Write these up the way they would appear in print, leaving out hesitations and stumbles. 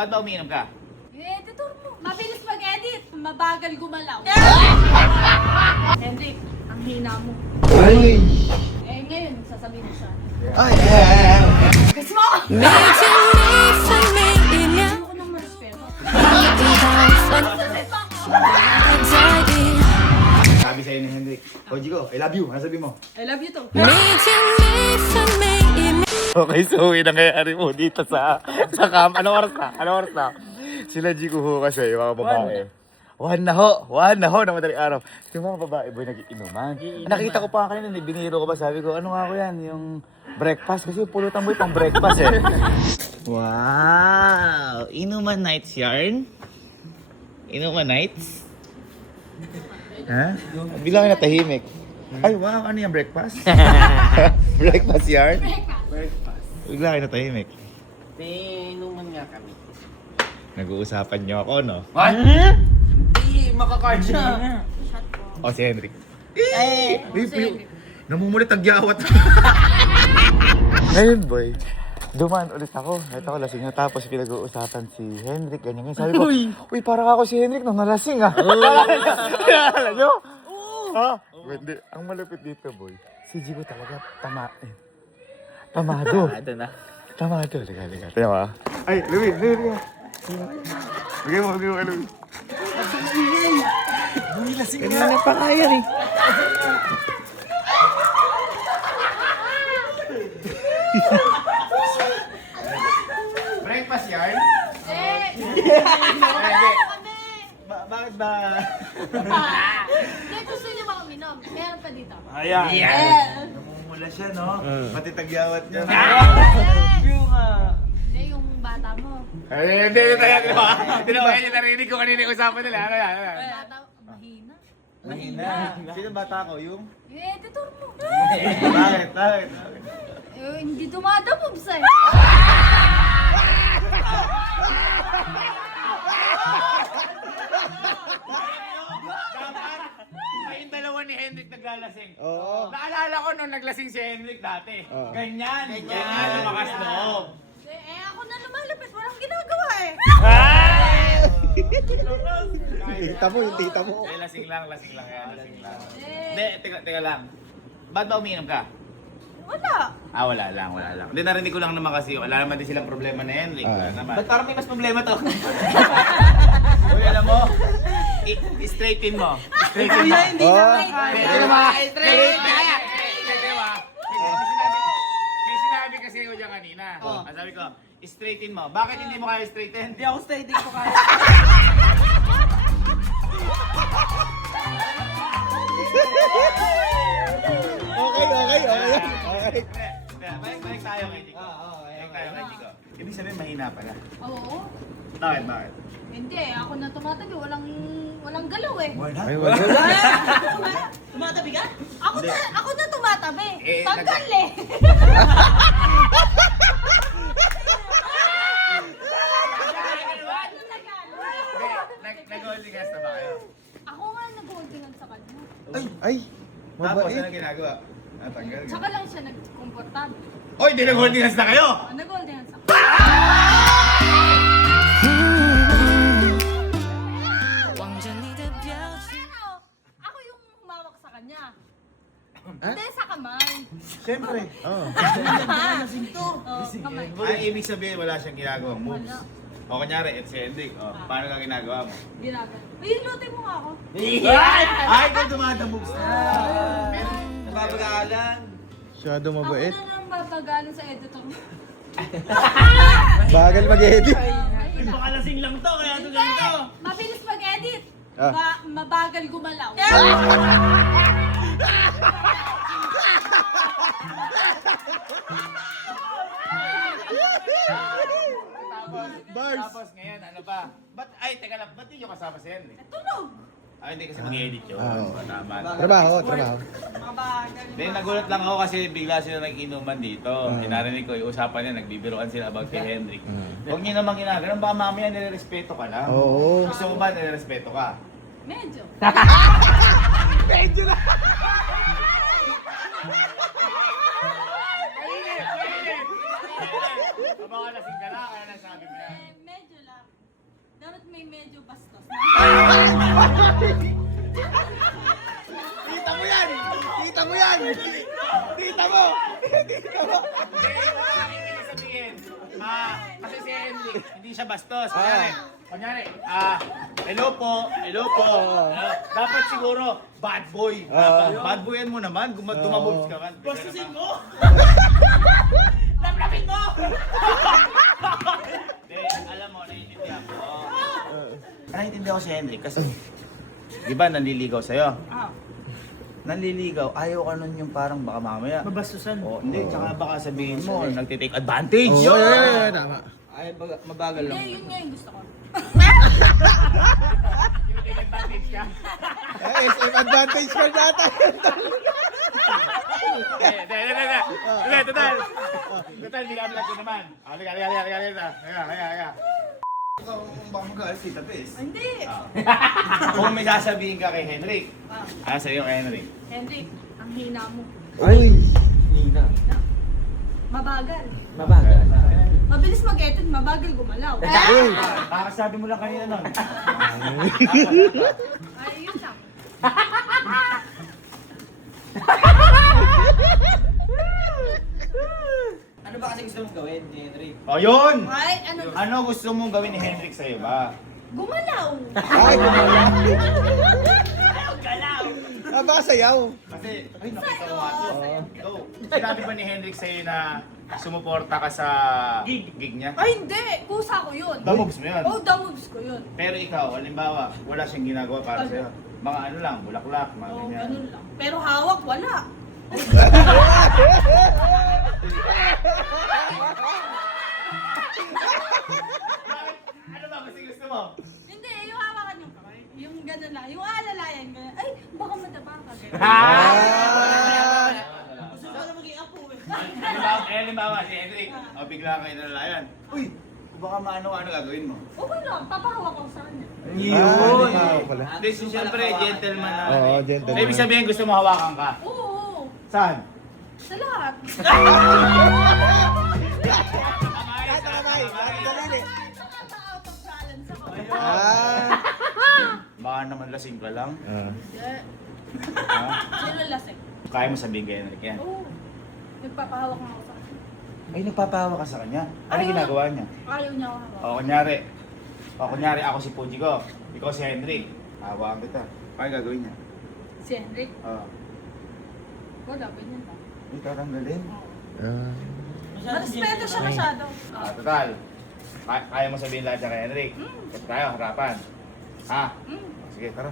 Ba't ba umiinom ka? Editor mo. Mabilis mag-edit. Mabagal gumalaw. Hendrik, ang hina mo. Ay! Ngayon, sasabihin mo siya. Ay! Kiss mo! 没见你分明一亮， Ako nang marespeto. 地道分在意。 Sabi sa'yo ni Hendrik. Koji ko, I love you. Ano sabi mo? I love you too. 没见你分明一面。 Okay, so uwi na nangyayari mo dito sa camp. Anong oras na? Anong oras na? Sila Jigo ho kasi, mga babae. One na ho na madaling araw. Yung mga babae boy nag-iinuman. Nakita ko pa kanina, biniro ko ba, sabi ko, ano nga ko yan, yung breakfast. Kasi pulutan mo itong breakfast eh. Wow! Inuman nights yarn? Inuman nights? Ha? Bilang na tahimik. Ay, wow, ano yung breakfast? Breakfast yarn? Bigla kayo natahimik. Inuman nga kami. Nag-uusapan niyo ako, no? What? Hindi, makakard siya. O, si Hendrik. Namumulit tagyawat. Ngayon, boy, dumaan ulit ako. Ito ko, lasing na. Tapos pinag-uusapan si Hendrik. Ganyan. Sabi ko, uy, parang ako si Hendrik nung nalasing, ah. Kilala niyo? Ha? Hindi. Ang malapit dito, boy. Si Jigo talaga tamado. Ito na. Tamado. Liga. Tiyan mo, ah. Ay, Louie. Bigay mo, Louie. Kanina pa kaya eh. Breakfast yarn? Bakit ba? Hindi, gusto niyo ba uminom? Meron pa dito. Ayan. Namumula siya, no? Pati tagyawat niya. Yung Hindi, yung bata mo. Ay, hindi ba? Hindi na ba yan yung narinig ko kanina yung usapan nila? Ano yan? Bata, mahina. Mahina. Sino bata ko? Yung? Yung editor mo. Bakit? Hindi dumadabog sa'yo. Kayong dalawa ni Hendrik naglalasing. Oo. Naalala ko nung naglasing si Hendrik dati. Ganyan. Lumakas loob. Ako na lumalapit. Walang ginagawa eh. tita mo, yung tita mo. Lasing lang yan. Hindi, teka lang. Ba't ba umiinom ka? Wala. Wala lang. Hindi, narinig ko lang naman kasi wala naman din silang problema na Henrik. Wala naman. Ba't parang may mas problema to? Uy, alam mo, straighten mo. Straighten mo. Hindi na may May sinabi kasi ko dyan kanina. Sabi ko, straighten mo. Bakit hindi mo kaya straighten? Hindi ako straightening ko kaya. Okay. Balik tayo kay Chico. Balik tayo kay Chico. Ibig sabihin mahina pala. Oo. Bakit? Hindi, ako na tumatabi. Walang galaw eh. Ay, wala. Tumatabi ka? Ako na tumatabi. Eh, Tanggal eh. Nag-holding hands na ba kayo? Ako nga nag-holdingan sa kanya. Ay. Tapos, ano ginagawa? Natanggal. Tsaka lang siya nag-komportable. Oy, di nag-holding hands na kayo! Nag-holdingan sa kanya. 望着你的表情。 Ako yung humawak sa kanya. Hindi, sa kamay. Siyempre. Oo, kamay. Ay, ibig sabihin, wala siyang ginagawang moves. Wala. O, kunyari, it's Hendrik. O, paano ka ginagawa mo? Ginagawa. Uy, lutin mo nga ako. Ay, ikaw dumada moves na. Nababagalan. Masyado Ako mabait. na lang babagalan sa editor mo. Bagal mag-edit. Makalasing lang to, kaya ito Hindi! Mabilis mag-edit. Mabagal gumalaw. Tapos ngayon, ano ba? Teka lang, ba't di nyo kasama si Henrik? Tulog. Hindi kasi mag-edit yun. Tama. Trabaho. Mabagal. Then nagulat lang ako kasi bigla sila nag-inuman dito. Narinig ko yung usapan niya, nagbibiroan sila about kay Hendrik. Huwag niyo namang ginagawa, baka mamaya nire-respeto ka lang. Oo. Gusto mo ba nire-respeto ka? Medyo. Medyo na. Baka lasing ka lang, kaya nasabi mo yan. Medyo lang. medyo bastos. Kita mo yan! Kita mo yan! Kita mo! Kita mo! Ibig sabihin, kasi si Henry, hindi siya bastos. Kunyari, hello po. Dapat siguro, bad boy. Bad boyan mo naman, dumabog ka man. Bastusin mo! Laplapin mo! Alam mo, naiintindihan ko. Naiintindihan ko si Henry kasi, di ba nanliligaw sa'yo? Nanliligaw, ayaw ka nun yung parang baka mamaya. Mabastusan. Hindi, tsaka baka sabihin mo, nagtitake advantage. Tama. Ay, mabagal lang. Hindi, yun nga yung gusto ko. Nagtitake advantage ka? SM advantage ka data. Total, bigla-vlog ko naman. Halika. Kung baka mag-aalis si Tatis. Hindi. Kung may sasabihin ka kay Henrik, ano sa'yo kay Henrik? Henrik, ang hina mo. Ay! Nina. Mabagal. Mabagal. Mabilis mag-edit, mabagal gumalaw. Kakasabi mo lang kanina nun. Ay, yun lang. Ano ba kasi gusto mong gawin ni Henry? O yun! Ay, ano? Ano gusto mong gawin ni Henrik sa'yo ba? Gumalaw. Ay! Baka sayaw. Kasi, ay nakita ko nga to. Go. Sinabi ba ni Henrik sa'yo na sumuporta ka sa gig niya? Ay, hindi. Kusa ko yun. Damogs mo yun. Oh, damogs ko yun. Pero ikaw, halimbawa, wala siyang ginagawa para sa'yo. Mga ano lang, bulaklak, mga Oh, ganyan. ganun lang. Pero hawak, wala. Ano ba kasi gusto mo? Hindi, yung hawakan yung kamay. Yung ganun lang. Yung alalayan, ganun. Ay, baka madapa ka. Ganun. Gusto ko na maging apo eh. Halimbawa, si Henrik, bigla kayo nalalayan. Uy, baka maano-ano gagawin mo? Okay lang, papahawak ko sa kanya. Yun! Pala. Hindi, siyempre, gentleman na. Oo, gentleman. So, ibig sabihin, gusto mo hawakan ka? Oo, Saan? sa lahat. Out of balance ako. Baka naman lasing ka lang. Hindi. Ha? Sino lasing? Kaya mo sabihin kay Henrik yan? Oo. Nagpapahawak na ako sa kanya. Ay, nagpapahawa ka sa kanya. Ano Ayaw. ginagawa niya? Ayaw niya ako hawak. Kunyari ako si Puji ko. Ikaw si Henrik. Hawaan kita. Paano gagawin niya? Si Henrik, wala, ganyan lang. Ay, tatanggalin. Marespeto siya masyado. Total. Kaya mo sabihin lahat niya kay Henrik. Kasi tayo, harapan. Ha? Sige, tara.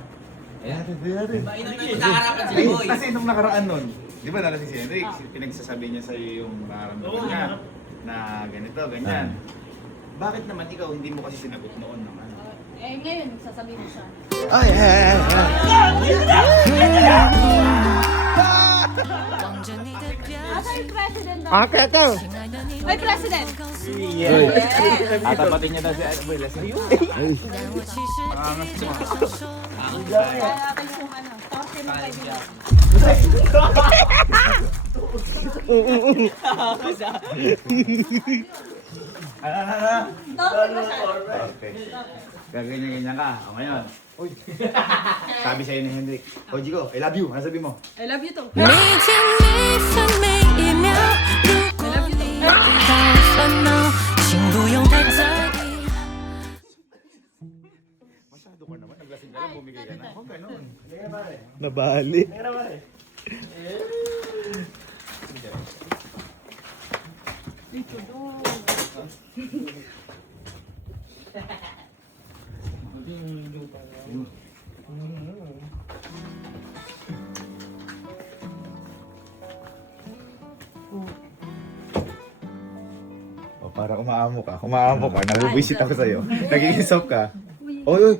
Ayan, natin. Mainam na yung magkakarapan sila, boy. Kasi nung nakaraan nun, di ba nalasing si Henrik, pinagsasabi niya sa'yo yung nararamdaman niya na ganito, ganyan. Bakit naman ikaw hindi mo kasi sinagot noon ng ano? Eh, ngayon, sasabihin mo siya. Ay! 望着你的表 Asa 情， yung president na? Ate! 亲爱的你， May president. 告诉我， Tatapatin niya daw si Boy Lasing. 但我其实一直想说。 Kaya natin yung ano, tosin mo kayo dito. Tosin mo siya. Okay. Gaganyan-ganyan ka. O ngayon. Uy. Sabi sa'yo ni Henrik, Oji ko, I love you. Ano sabi mo? I love you too. 每天每分每一秒，如果你遇到烦恼，请不用太在意。 Masyado ka naman. Naglasing ka lang, bumigay ka na. Huwag ganun. Nabali. O, para umaamo ka. Umaamo ka. Nag-visit ako sa'yo. Nagiging soft ka. Oy, oy.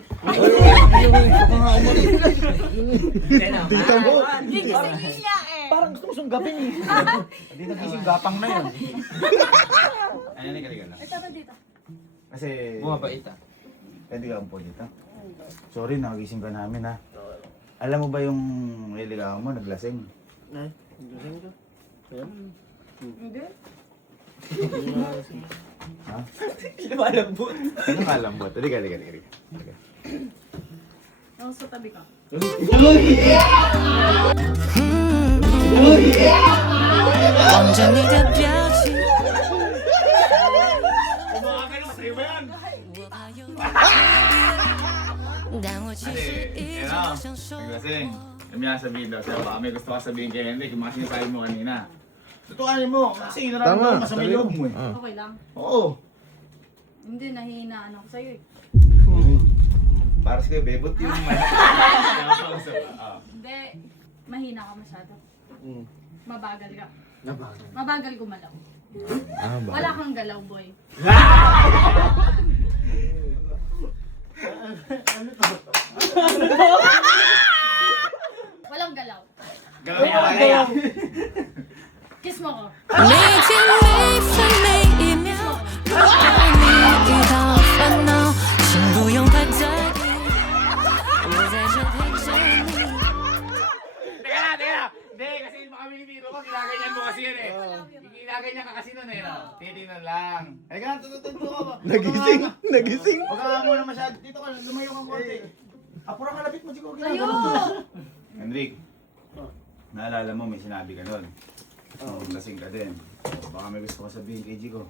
Dito mo. Hindi gising niya eh. Parang gusto ko sunggapin eh. Hindi nagising gapang na yun. Ano na kaligan lang? Ito ba dito? Kasi... Bumabait ah. Pwede ka po dito. Sorry, nakagising ka namin ha. Alam mo ba yung nililigawan mo, naglasing? Ay, gising ka. Hindi. Lumalambot. Ano kalambot? Halika. Ako sa tabi ka. 望着你的表情， Kumakagal mo sa'yo ba yan? 我怕有点但我其实一直都想说 Lasing. May sabihin daw sa'yo. Baka may gusto ka sabihin kay Henrik. Yung mga sinasabi mo kanina. Tutukanin mo. Kasi nararamdaman mo sa may loob mo eh. Okay lang. Oo. Hindi, nahihinaan ako sa'yo eh. Para sa kayo, bebot yung may. Hindi, mahina ka masyado. Mm. Mabagal ka. Nabagal. Mabagal gumalaw. Ba? Wala kang galaw, boy. Walang galaw. Galaw. Kiss mo ko. 每天每分每一秒，如果你遇到烦恼，请不用太在意，我在这陪着你。 Teka. Hindi, kasi baka minitiro ko. Ginaganyan mo kasi yan eh. Ginaganyan ka kasi nun eh. No? Titinan lang. Ay ka, tututunto ka ba? Nagising. Huwag ka muna masyado. Dito ka, lumayo kang konti. Apura ka, lapit mo siguro. Tayo! Henrik, naalala mo may sinabi ka nun. Lasing ka din. Baka may gusto ka sabihin kay Jico.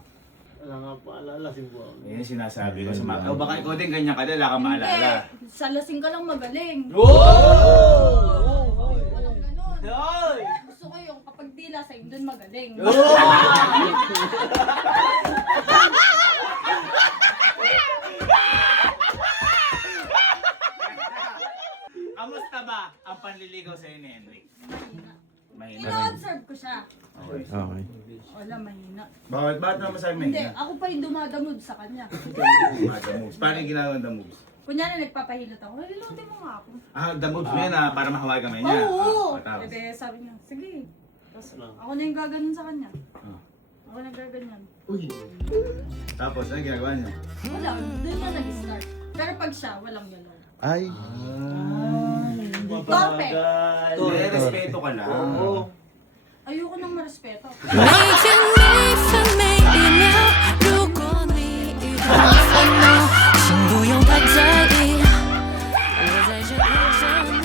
Wala nga paalala si Buwan. Yan yung sinasabi ko sa mga... O baka ikaw din ganyan ka din, wala kang maalala. Hindi, sa lasing ka lang magaling. Oh! Walang ganun. Hoy! Gusto ko yung kapag di lasing, dun magaling. Kamusta ba ang panliligaw sa'yo ni Henrik? Mahina. Ina-observe ko siya. Okay. Wala, mahina. Bakit? Bakit naman sa'yo Hindi, mahina? ako pa yung dumadamod sa kanya. The moves. Paano yung ginagawa ng the moves? Kunyari nagpapahilot ako, hilutin mo nga ako. Ah, the moves mo yun ah, para mahawag kamay niya. Oo! Tapos. Ede, sabi niya, sige. Tapos ako na yung gaganon sa kanya. Ah. Ako na gaganyan. Tapos, ano ginagawa niya? Wala, doon na nag-start. Pero pag siya, walang galaw. Ay. Torpe! Hindi, respeto ka lang. Oo. Ayoko nang marespeto. 每天每分每一秒，如果你遇到烦恼，请不用太在意，我在这陪着你。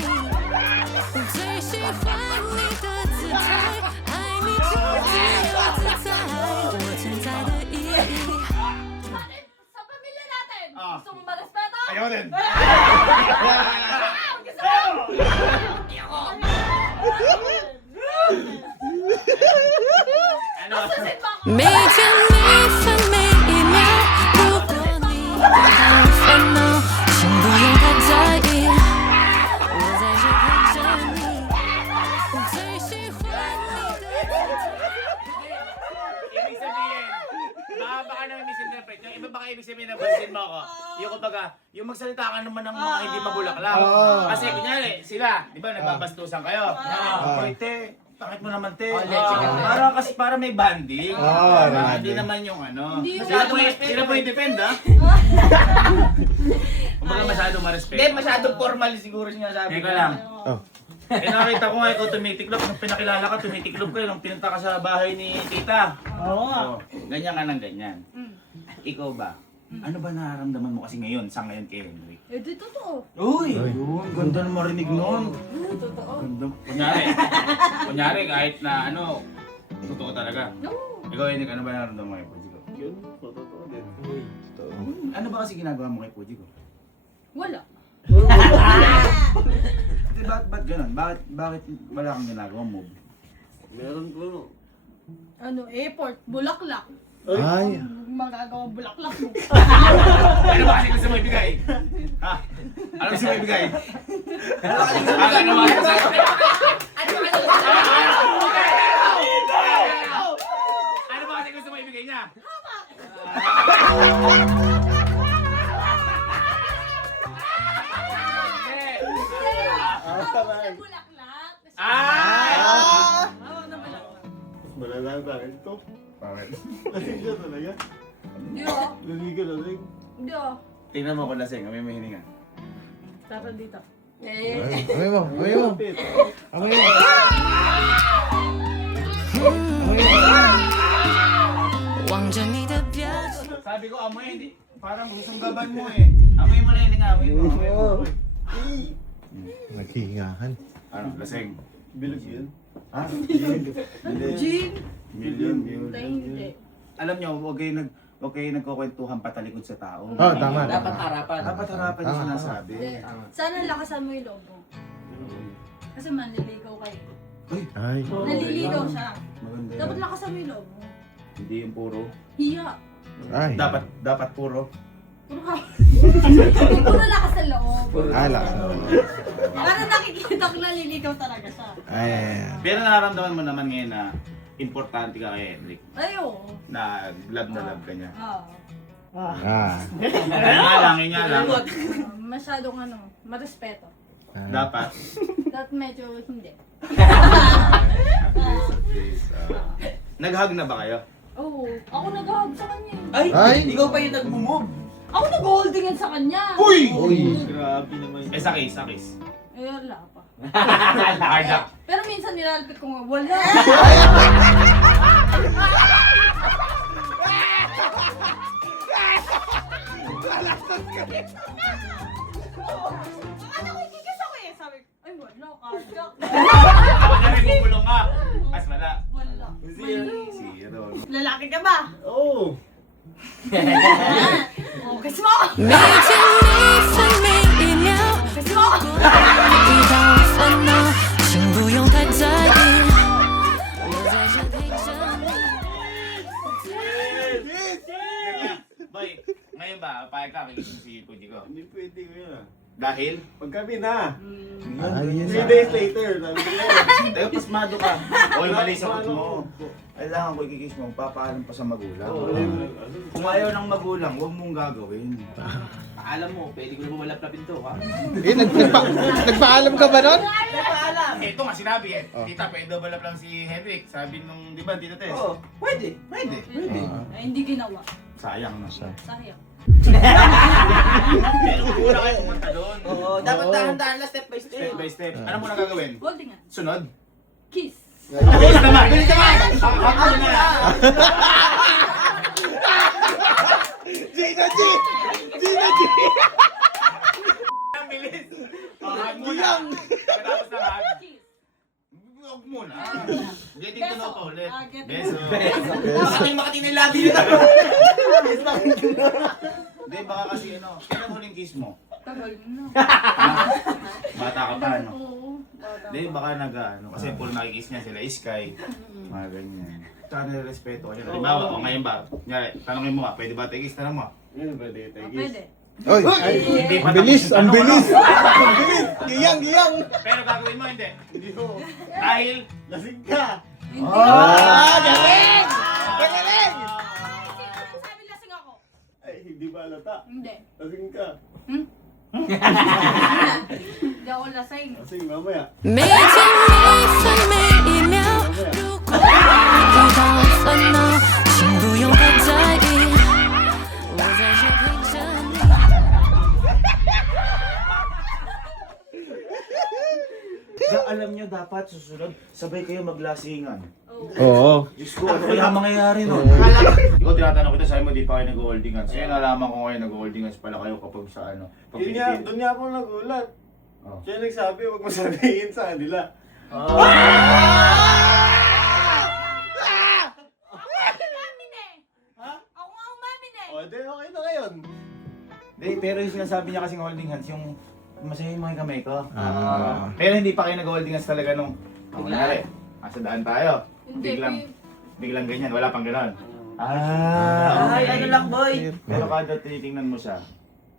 最喜欢你的姿态，爱你就自由自在，我存在的意义。 Bakit? Sa pamilya natin, Ah. gusto mo marespeto? Ayaw din. Gusto mo? Ano? Susunod mo ako. 每天每分每一秒，如果你遇到烦恼，请不用太在意，我在这陪着你。最喜欢你的姿态。 Ibig sabihin, baka naman misinterpret. Yung iba baka ibig sabihin na bansin mo ako. Yung kumbaga, yung magsalita ka naman ng mga hindi mabulaklak. Kasi kunyari, sila, di ba nagbabastusan kayo? Hoy te, bakit mo naman te? Para may banding. Hindi naman yung ano. Hindi yung Sila po yung defend ha? Kumbaga masyadong ma-respect. Hindi, masyadong formal siguro siya sabi. Teka lang. Eh nakita ko nga ikaw tumitiklop. Nung pinakilala ka, tumitiklop ka. Nung pinunta ka sa bahay ni tita. Oo nga. So, ganyan ka ng ganyan. Ikaw ba? Ano ba nararamdaman mo kasi ngayon, sa ngayon kay Henrik? Eh, di totoo. Uy! Ganda na marinig nun. Totoo. Ganda. Kunyari kahit na ano, totoo talaga. No. Ikaw Henrik, ano ba nararamdaman mo kay Puji ko? Yun, totoo din. Ano ba kasi ginagawa mo kay Puji ko? Wala. Ba't ganun? Bakit wala kang ginagawa mo? Meron ko. Ano, airport, bulaklak. Ay. Magagawa bulaklak mo. Ano ba kasi gusto mo ibigay? Ha? Ano gusto mo ibigay? Ano ba kasi gusto mo ibigay? Ano ba kasi gusto mo ibigay niya? Tawag na bulaklak. Tawag na bulaklak. Malala ba ito? Bakit? Lasing ka talaga. Hindi oh. Lasing ka lasing. Hindi oh. Tingnan mo kung lasing, kami may hininga. Tara dito. Amay mo. Amay mo. Amay mo. 望着你的表情。Sabi ko, amoy, hindi. Parang susunggaban mo eh. Amoy mo na yun, amoy mo. Amoy mo. Naghihingahan. Ano, laseng? Bilog yun. Ha? Jean? Million. Hindi. Alam nyo, huwag kayo nagkukwentuhan patalikod sa tao. Oh, tama. Dapat harapan. Dapat harapan yung Tama. sinasabi. Hindi. Sana lakasan mo yung loob mo. Kasi manliligaw kayo. Ay. Naliligaw siya. Maganda Dapat yan. lakasan mo yung loob mo. Hindi yung puro. Hiya. Ay. Dapat puro. Puro ka. Puro lakas sa loob. Ay, lakas. Para nakikita ko naliligaw talaga siya. Ay. Pero nararamdaman mo naman ngayon na importante ka kay Henrik. Ay, oo. Na love ka niya. Oo. Ah. Yun nga lang. Masyadong marespeto. Dapat. Dapat medyo hindi. Nag-hug na ba kayo? Oo. Ako nag-hug sa kanya. Ay, Ay! ikaw pa yung nag-move. Ako nag-holdingan sa kanya. Uy! Grabe naman. Eh, sakis. Eh, wala pa. Nakajak. Pero minsan nilalapit ko nga, wala. Ano ko ikikis ako eh? Sabi ko, ay wala, kajak. Ako na rin bubulong ka. As wala. Wala. Zero. Lalaki ka ba? Oh! Oh, kiss mo! 每天一分每一秒， Kiss mo! 遇到烦恼，请不用太在意，我在这陪着你。 Boy, ngayon ba, payag ka kikisin si Puji ko? Hindi pwede ko yun. Dahil? Pagkabi na. Ay, 3 days later. Sabi ko yun. Tayo, pasmado ka. Oy, mali sa mo. Kailangan ko ikikis mo, papaalam pa sa magulang. Kung ayaw ng magulang, huwag mong gagawin. Alam mo, pwede ko na lumalaplapin to, ha? Eh, nagpaalam ka ba nun? Paalam. Ito nga sinabi eh. Tita, pwede ba lang si Henrik? Sabi nung, di ba, Tita Tess? Oo, pwede. Pwede. Ay, hindi ginawa. Sayang na. Sayang. Pero muna kayo pumunta doon. Oo, dapat dahan-dahan lang step by step. Step by step. Ano muna gagawin? Holdingan. Sunod? Kiss. Bilis naman! Bilis naman! Ako na! Gina G! Gina G! Ang bilis! Hug muna. Pagkatapos na hug, Kiss. huwag muna. Getting to know Beso. pa ulit. Getting Beso. Makati ng labi nila. Hindi, baka kasi ano, kailan huling kiss mo? Tagal na. Bata ka pa, ano? Oo. Bata. Hindi, baka ano, kasi puro nakikiss niya sila, Sky. Mga ganyan. Tsaka nirespeto ka niya. Halimbawa, o ngayon ba, tanongin mo nga, pwede ba tayo kiss? Tanong mo. Pwede, Pwede. Oy! Hindi pa Ang bilis! tapos yung Ang tanong, bilis! ano? Ang bilis! Giyang! Giyang! Pero gagawin mo, hindi. Hindi ko. Dahil, Lasing ka! Hindi. Ah! Galing! Galing! Sino sabi lasing ako? Ay, hindi ba alata? Hindi. Lasing ka. Hindi ako lasing. Lasing mamaya. 每天一分每一秒，如果遇到烦恼，请不用太在意，我在这陪着你。 alam nyo dapat susunod, sabay kayo maglasingan. Oo. Diyos ko, ano kaya mangyayari nun? Ikaw tinatanong kita, sabi mo di pa kayo nag-holding hands. Kaya nalaman ko ngayon nag-holding hands pala kayo kapag sa ano. Pag Yun nga, Pilipino. doon nga ako nagulat. Oh. Siya nagsabi, huwag mo sabihin sa kanila. Ako umamin eh. Ha? Ako nga umamin eh. O, di okay na ngayon. Hindi, pero yung sinasabi niya kasing holding hands, yung masaya yung mga kamay ko. Ah. Pero hindi pa kayo nag-holding hands talaga nung, nangyari, nasa daan tayo. Hindi, Biglang ganyan, wala pang ganon. Ay, ano lang, boy. Pero kada tinitingnan mo siya,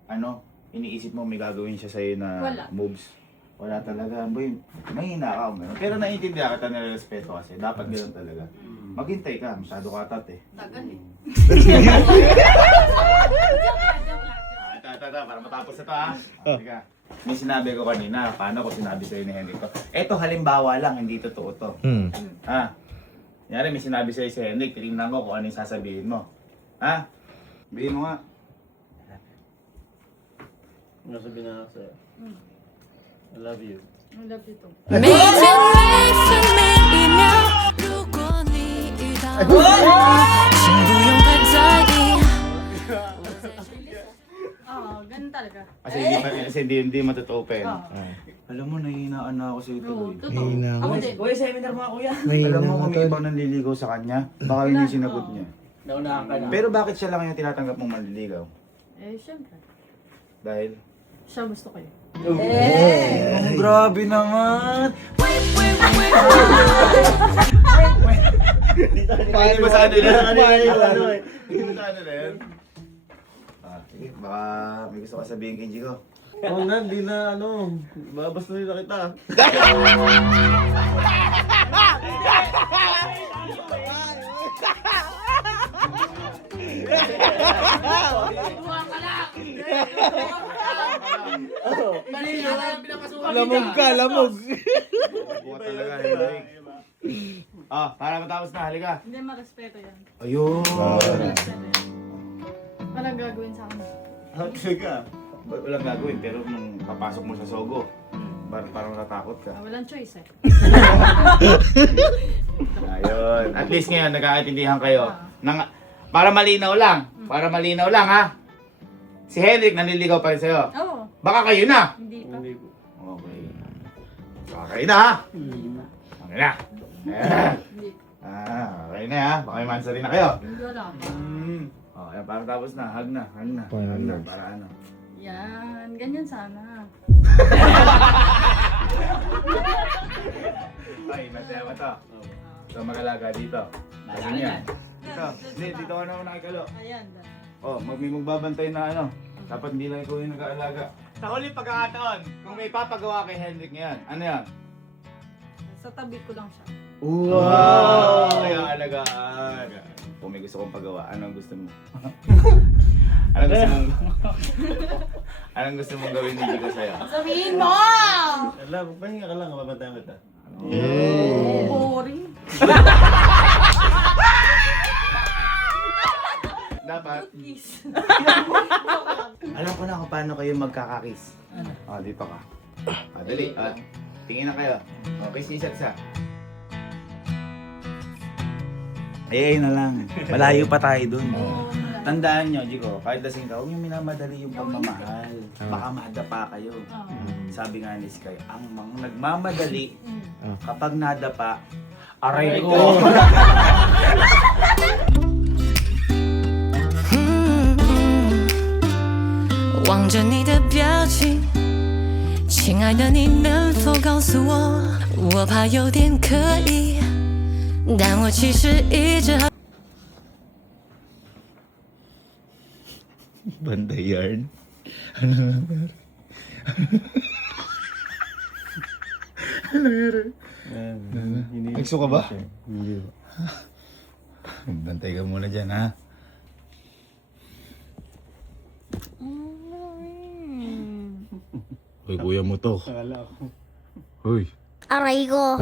ano, iniisip mo may gagawin siya sa'yo na Wala. moves. Wala talaga, boy. Mahina ka kung gano'n. Pero naiintindihan kita, nirespeto kasi. Dapat gano'n talaga. Maghintay ka, masyado ka atat eh. Tagal eh. Para matapos na to ha. Teka. May sinabi ko kanina, paano ko sinabi sa'yo ni Henrik to? Eto halimbawa lang, hindi totoo to. Ha? Yari, may sinabi sa'yo si Henrik, tinignan ko kung ano yung sasabihin mo. Ha? Sabihin mo nga. Ano sabihin na ako sa'yo? I love you. I love you too. 每天每分每一秒，如果你遇到烦恼，请不用太在意，我 Ganun talaga. Kasi hindi matutopen. Oo. Alam mo, nahihinaan na ako sa ito. Oo, Eh. totoo. Hihina Ako ako. din. Kuya, seminar mga kuya. Alam mo Mahina kung ka, may tol. ibang nanliligaw sa kanya, baka yun yung sinagot Oo. niya. Naunahan ka na. Pero bakit siya lang yung tinatanggap mong manliligaw? Eh, syempre. Dahil? Siya gusto ko yun. Oh, grabe naman! Hindi ba sa ano yan? Hindi ba sa ano na yan? Sige, baka may gusto ka sabihin kay Jigo. Oo na, di na babas na nila kita. Lamog ka, lamog. Buka talaga, Henrik. Para matapos na, halika. Hindi, marespeto yan. Ayun! Marespeto yan. Walang gagawin sa akin. Sige. Walang gagawin, pero nung papasok mo sa Sogo, parang natakot ka. Walang choice eh. Ayun. At least ngayon, nagkakaintindihan kayo. Para malinaw lang ha. Si Henrik nanliligaw pa rin sa'yo. Oo. Baka kayo na. Hindi pa. Okay. Baka kayo na ha. Okay na. Hindi pa. Okay na ha. Baka may mansa rin na kayo. Hindi wala pa. Ayan, parang tapos na. Hug na. Para ano. Yan. Ganyan sana. Ay, masaya ba to? Ito mag-alaga dito. Sabi niya. Dito. Hindi, dito ka naman nakikalo. Ayan. May magbabantay na ano. Dapat hindi lang ikaw yung nag-aalaga. Sa huling pagkakataon, kung may papagawa kay Henrik ngayon, ano yan? Sa tabi ko lang siya. Wow! Kaya alagaan. Kung may gusto kong pagawa, anong gusto mo? Anong gusto mong gawin ni Jigo sa'yo? Sabihin mo! Ala, pahinga ka lang, mabantayan kita. Boring. Dapat, Kiss. alam ko na kung paano kayo magkakakiss. Dito ka. Dali. Tingin na kayo. Kiss isa't isa. Na lang. Malayo pa tayo dun. Tandaan nyo, Jigo, kahit lasing ka, huwag nyo minamadali yung pagmamahal. Baka madapa kayo. Sabi nga ni Sky, ang nagmamadali, kapag nadapa, aray ko! 望着你的表情，亲爱的，你能否告诉我？我怕有点刻意，但我其实一直很。 Banda yarn. Nagso ka ba? Hindi. Bantay ka muna dyan, ha? Hoy, kuya mo to. Akala ko. Hoy. Aray ko.